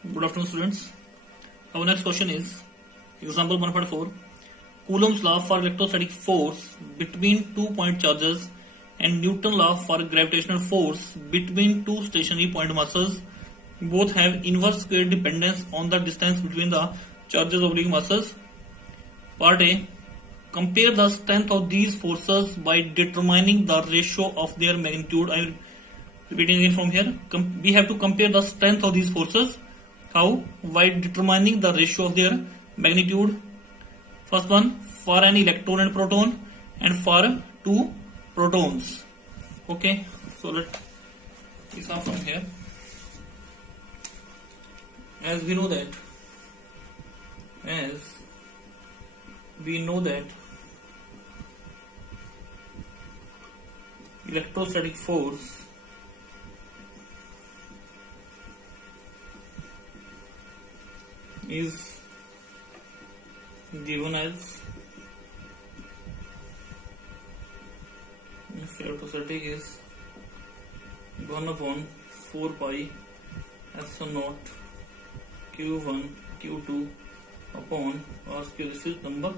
Good afternoon, students. Our next question is example 1.4. Coulomb's law for electrostatic force between two point charges and Newton law for gravitational force between two stationary point masses both have inverse square dependence on the distance between the charges oblique masses. Part A. Compare the strength of these forces by determining the ratio of their magnitude. I am repeating it from here. We have to compare the strength of these forces. How? By determining the ratio of their magnitude. First one, for an electron and proton, and for two protons. Okay, so let's start from here. As we know that electrostatic force is given as, if electrostatic is 1 upon 4 pi epsilon naught q1 q2 upon r square. This is number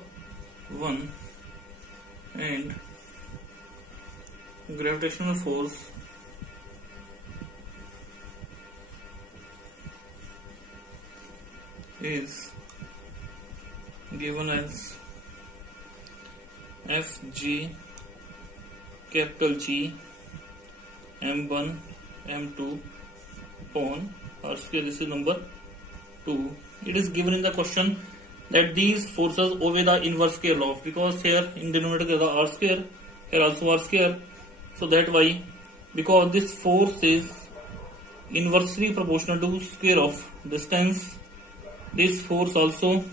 1. And gravitational force is given as Fg capital G m1 m2 upon r square. This is number 2. It is given in the question that these forces obey the inverse square law, because here in denominator there is r square, here also r square. So that why, because this force is inversely proportional to square of distance, this force also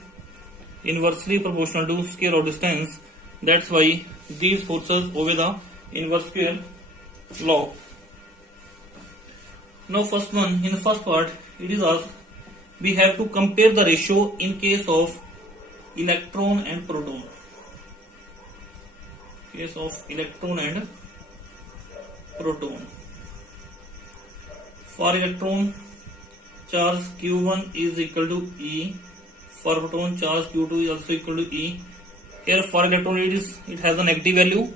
inversely proportional to square of distance. That's why these forces obey the inverse square law. Now first one, in the first part it is asked, we have to compare the ratio in case of electron and proton. Case of electron and proton. For electron, charge q1 is equal to E. For proton, charge q2 is also equal to E. Here for electron it has a negative value,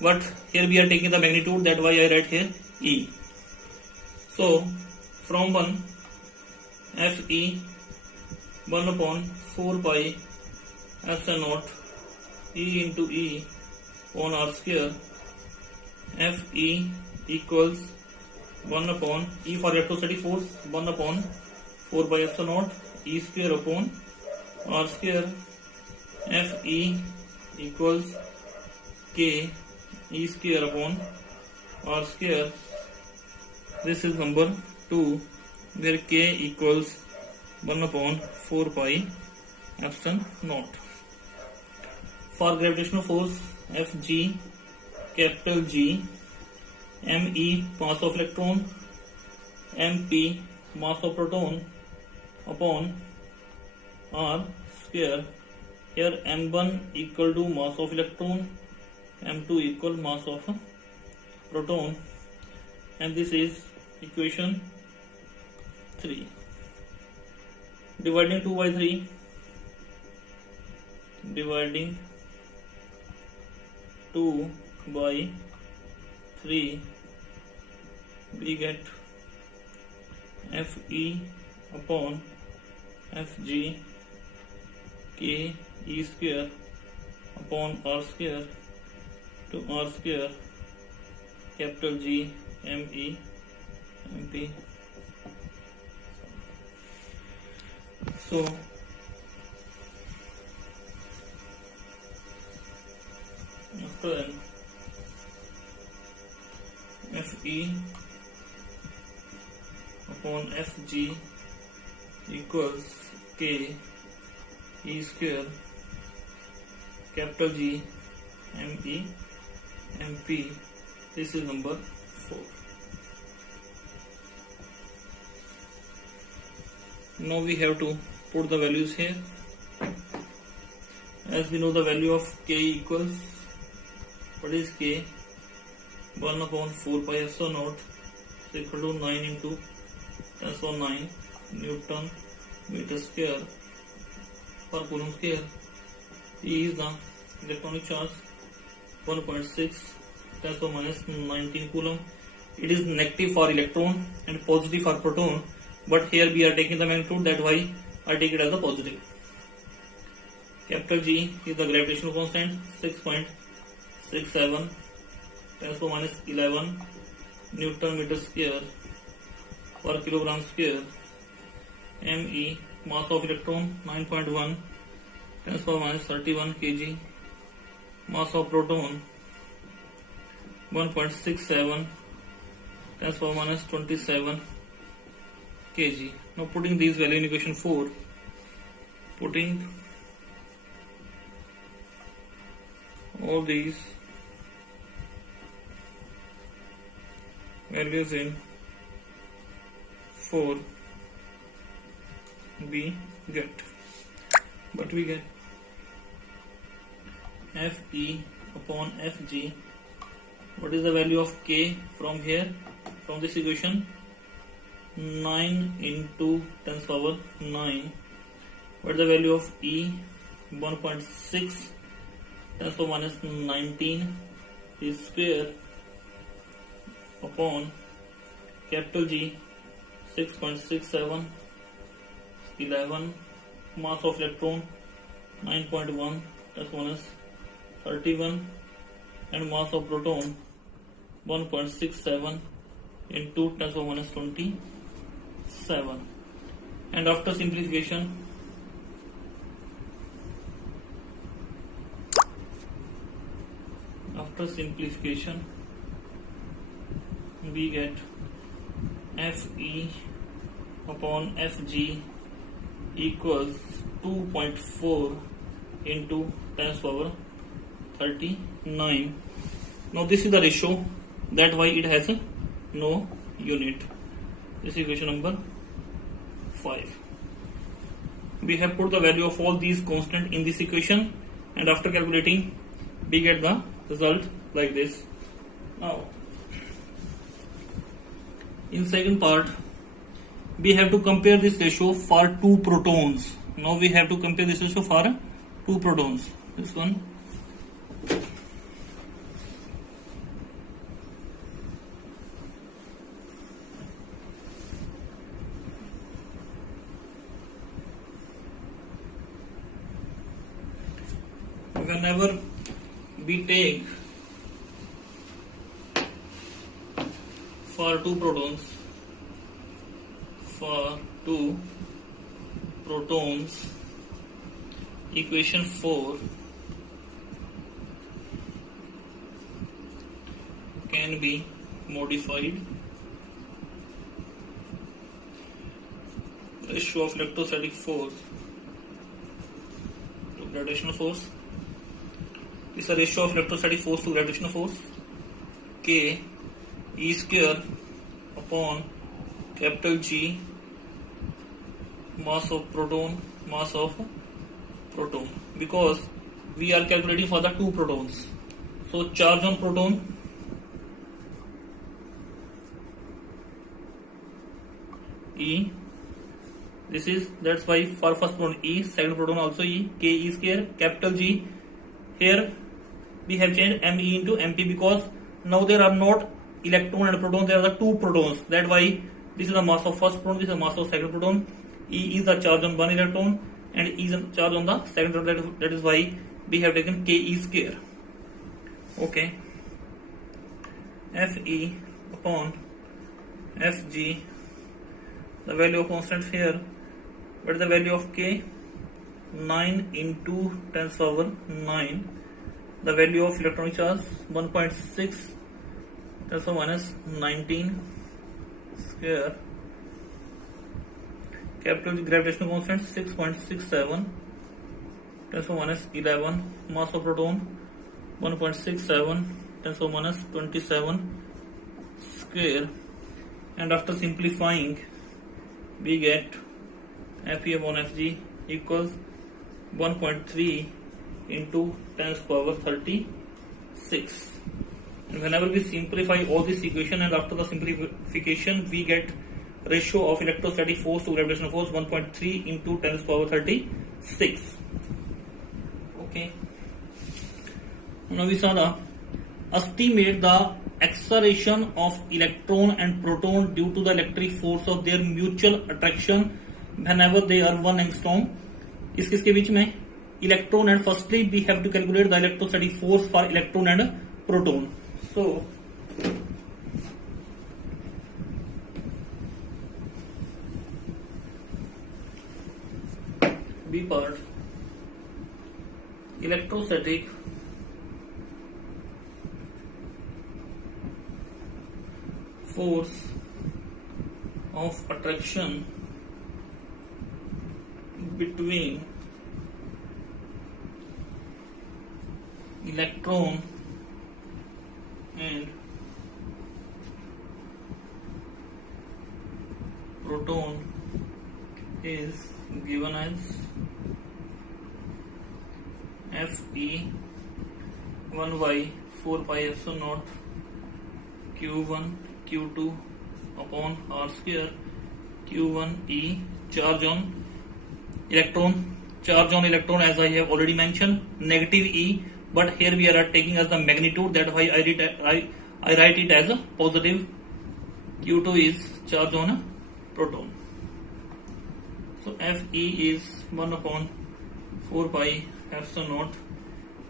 but here we are taking the magnitude, that why I write here E. So from 1, Fe 1 upon 4 pi epsilon naught E into E upon r square. Fe equals 1 upon E for electrostatic force, 1 upon 4 by epsilon naught E square upon r square. Fe equals K E square upon r square. This is number 2, where K equals 1 upon 4 pi epsilon naught. For gravitational force, Fg capital G, Me mass of electron, Mp mass of proton upon r square. Here M1 equal to mass of electron, M2 equal mass of proton, and this is equation 3. Dividing 2 by 3, dividing 2 by 3, we get Fe upon Fg K E square upon r square to r square capital G Me Mp. So after n, Fe upon Fg equals K E square capital G Me Mp. This is number 4. Now we have to put the values here. As we know, the value of K equals, what is K? 1 upon 4 pi epsilon naught is equal to 9 into 10 to 9 Newton meter square per coulomb square. E is the electronic charge 1.6 10 to minus 19 coulomb. It is negative for electron and positive for proton, but here we are taking the magnitude, that why I take it as a positive. Capital G is the gravitational constant 6.67 10 to minus 11 Newton meter square per kilogram square. Me, mass of electron 9.1 10 to minus 31 kg. Mass of proton 1.67 10 to minus 27 kg. Now putting these value in equation 4, putting all these values in 4, we get Fe upon Fg. What is the value of K from here, from this equation? 9 into 10 to the power 9. What is the value of E? 1.6 10 to the minus 19 is square upon capital G 6.67 11. Mass of electron 9.1 10 to the minus 31 and mass of proton 1.67 into 10 to the minus 27. And after simplification, we get Fe upon Fg equals 2.4 into 10 to the power 39. Now this is the ratio, that why it has no unit. This is equation number 5. We have put the value of all these constant in this equation, and after calculating we get the result like this. Now in second part we have to compare this ratio for 2 protons. Now we have to compare this ratio for 2 protons. This one. Whenever we take for 2 protons, equation 4 can be modified. Ratio of electrostatic force to gravitational force. This is a ratio of electrostatic force to gravitational force. K E square upon capital G mass of proton, because we are calculating for the 2 protons. So charge on proton E. That's why for first proton E, second proton also E. K E square capital G. Here we have changed Me into MP because now there are not electron and proton, there are the 2 protons. That why this is the mass of first proton, this is the mass of second proton. E is the charge on 1 electron and E is the charge on the second proton. That is why we have taken Ke square. Okay. Fe upon Fg, the value of constant here. What is the value of K? 9 into 10 to the power 9. The value of electronic charge 1.6 10 to the minus 19 square. Capital gravitational constant 6.67 10 to the minus 11. Mass of proton 1.67 10 to the minus 27 square. And after simplifying we get Fe upon Fg equals 1.3 into 10 to the power 36. And whenever we simplify all this equation and after the simplification we get ratio of electrostatic force to gravitational force 1.3 into 10 to the power 36. Okay. Now we saw the estimate the acceleration of electron and proton due to the electric force of their mutual attraction whenever they are 1 angstrom. किसके बीच में? Electron, and firstly we have to calculate the electrostatic force for electron and proton. So B part, electrostatic force of attraction between electron and proton is given as Fe 1 by 4 pi epsilon naught Q1 Q2 upon R square Q1 E. Charge on electron, as I have already mentioned, negative E, but here we are taking as the magnitude, that why I write it as a positive. Q2 is charge on a proton. So Fe is 1 upon 4 pi epsilon naught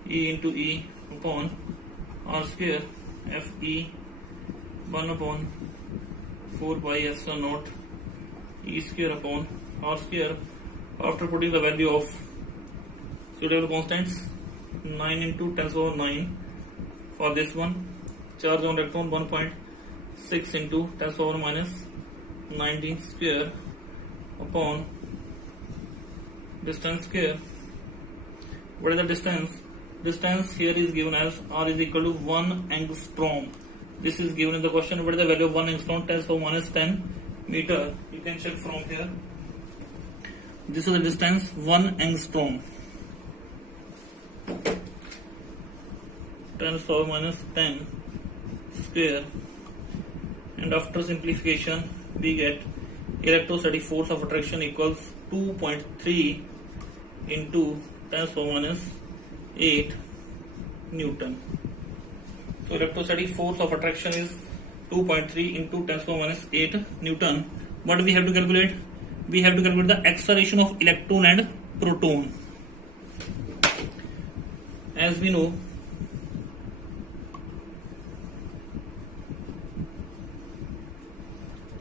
E into E upon R square. Fe 1 upon 4 pi epsilon naught E square upon R square. After putting the value of suitable constants, 9 into 10 to the power 9 for this one. Charge on electron 1.6 into 10 to the power minus 19 square upon distance square. What is the distance? Distance here is given as R is equal to 1 angstrom. This is given in the question. What is the value of 1 angstrom? 10 to the power minus 10 meter. You can check from here. This is the distance 1 angstrom. 10 to the power minus 10 square. And after simplification, we get electrostatic force of attraction equals 2.3 into 10 to the power minus 8 Newton. So electrostatic force of attraction is 2.3 into 10 to the power minus 8 Newton. What we have to calculate? We have to calculate the acceleration of electron and proton. As we know,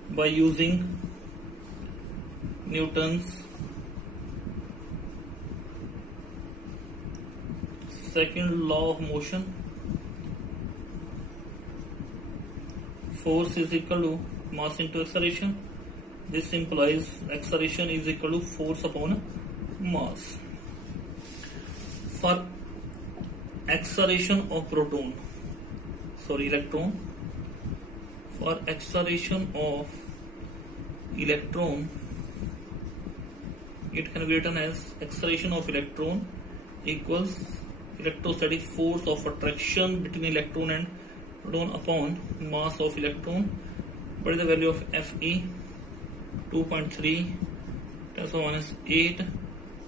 by using Newton's second law of motion, force is equal to mass into acceleration. This implies acceleration is equal to force upon mass. For acceleration of electron, for acceleration of electron, it can be written as acceleration of electron equals electrostatic force of attraction between electron and proton upon mass of electron. What is the value of Fe? 2.3 10 to the power minus 8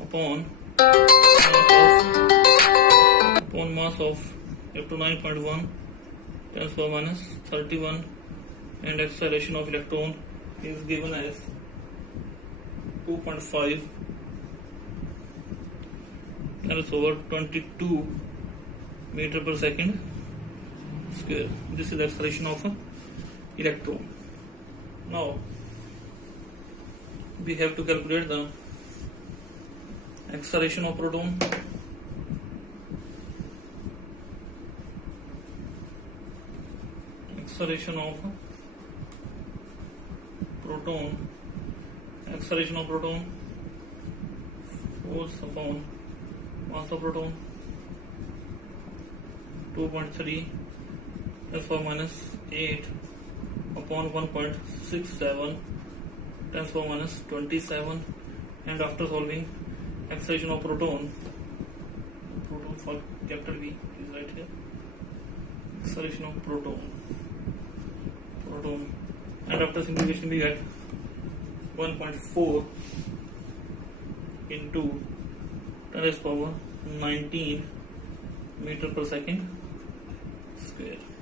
upon mass of up to 9.1 10 to the power minus 31, and acceleration of electron is given as 2.5 10 to the power 22 meter per second square. This is the acceleration of electron. Now we have to calculate the acceleration of proton. Acceleration of proton. Force upon mass of proton 2.3 10 to the power minus 8 upon 1.67 10 to the power minus 27, and after solving, acceleration of proton for capital V is right here. Acceleration of proton, and after simplification we get 1.4 into 10 raised power 19 meter per second square.